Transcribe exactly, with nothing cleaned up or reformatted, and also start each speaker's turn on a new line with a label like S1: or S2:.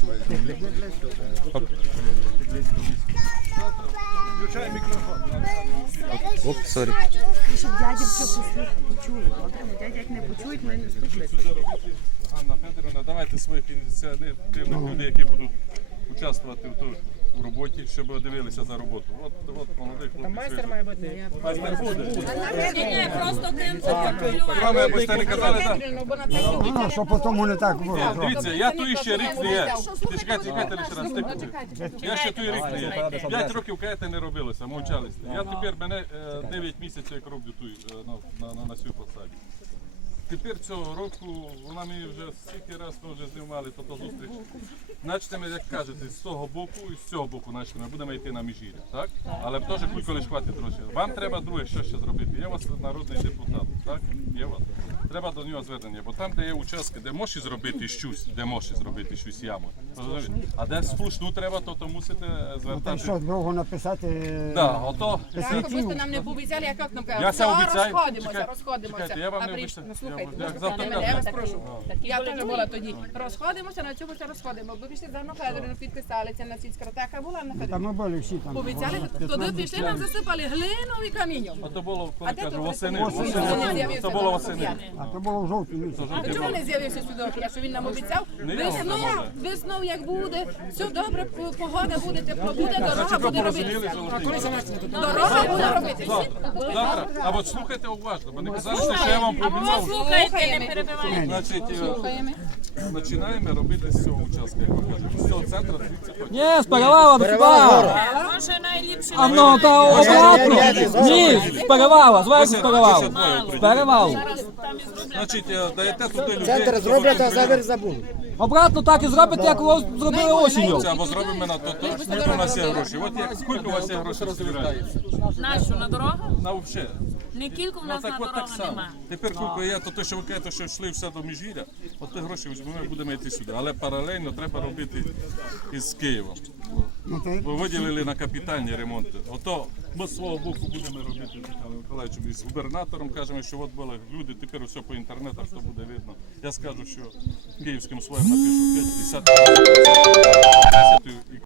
S1: своє.
S2: Включай мікрофон.
S3: Оп, сорі.
S4: Щоб дядя все почули, добре? Бо дядя як не почують, ми не вступили.
S2: Ганна Федорівна, давайте своїх ініціативних людей, які будуть участвувати в той- в роботі, щоб дивилися за роботу. От, от молодий хлопець. Майстер має бути. Майстер буде.
S5: Ні, просто крим
S2: Вам, бо не казали, так?
S1: А, що потім не так було.
S2: Дивіться, я тут ще рік не є. Ти чекайте, чекайте лише раз. Тихо. Я ще той рік не є. П'ять років каєте не робилося, мовчалися. Я тепер мене е, дев'ять місяців як роблю тут е, на, на, на, на цій посаді. Тепер цього року вона мені вже стільки раз ми вже знімали то зустріч. Начнемо, ми, як кажете, з того боку і з цього боку начнемо. Будемо йти на Міжгір'я, так? Але теж кілько лиш хватить грошей. Вам треба друге, що ще зробити. Є у вас народний депутат, так? Є у вас. Треба до нього звернення, бо там, де є участки, де можеш зробити щось, де можеш зробити щось яму. А де сплошну треба, то, то мусите
S1: Та
S2: звертати.
S1: що, довго написати?
S2: Так, ото.
S4: Так, просто нам не пообіцяли, як нам кажуть,
S2: Я це
S4: «Все,
S2: обіцяю.
S4: розходимося,
S2: Чекайте,
S4: розходимося.
S2: чекайте, я вам
S4: А
S2: не
S4: прийш-
S2: обіцяю.
S4: Ну, слухайте,
S2: Я-
S4: ну,
S2: я
S4: слухайте
S2: завтра
S4: мене, я вас
S2: кажу.
S4: прошу. Я теж була тоді. Розходимося, на цьому все розходимо. Бо пішли за Анну Федорівну, підписалися на сільська така була Анна
S1: Та
S4: Федорівна.
S1: ми були всі там.
S4: Обіцяли, туди пішли, нам засипали глиною і камінням.
S2: А то було, коли
S4: А де
S2: кажу,
S4: тут
S2: восени.
S4: представник?
S2: восени.
S4: Не з'явився
S2: То було
S4: до
S2: восени.
S4: нас.
S1: А то було в жовтні місяці.
S4: А чому не з'явився сюди? Я що він нам обіцяв?
S2: Не я вам
S4: Весною,
S2: замовляю.
S4: весною як буде, все добре, п- погода буде, тепло буде, дорога
S2: Значить, ви
S4: буде
S2: порозуміли,
S4: робитися.
S2: золотий.
S4: Дорога буде робитися.
S2: Завтра. А от слухайте уважно, бо не казали, що я вам пообіцяв.
S5: Слухайте, не перебивайте.
S2: Значить, е, починаємо робити з цього участка, як ви кажете. З цього центру звідси хоч.
S6: Ні, сперевала до сюди.
S5: Може найліпше
S6: А ну, та обратно. Ні, сперевала, зверху сперевала. Сперевала.
S2: Значить, е, даєте туди людей.
S7: Центр зроблять, а завір забув.
S6: Обратно так і зробите, як ви зробили осінню.
S2: Або зробимо на то, то скільки у нас є грошей. От як скільки у вас є грошей збирається?
S5: нашу на дорогу.
S2: На взагалі.
S5: Не кілько в
S2: Ну
S5: нас
S2: так
S5: на
S2: от так
S5: дорогу
S2: само.
S5: нема.
S2: Тепер кілько є, то те, що ви кажете, що йшли все до Міжгір'я, от ті гроші візьмемо і будемо йти сюди. Але паралельно треба робити із Києвом. Бо виділили на капітальні ремонти. Ото ми з свого боку будемо робити з Михайлом Миколаївичем і з губернатором. Кажемо, що от були люди, тепер все по інтернетах, що буде видно. Я скажу, що київським своїм напишу п'ять-десят.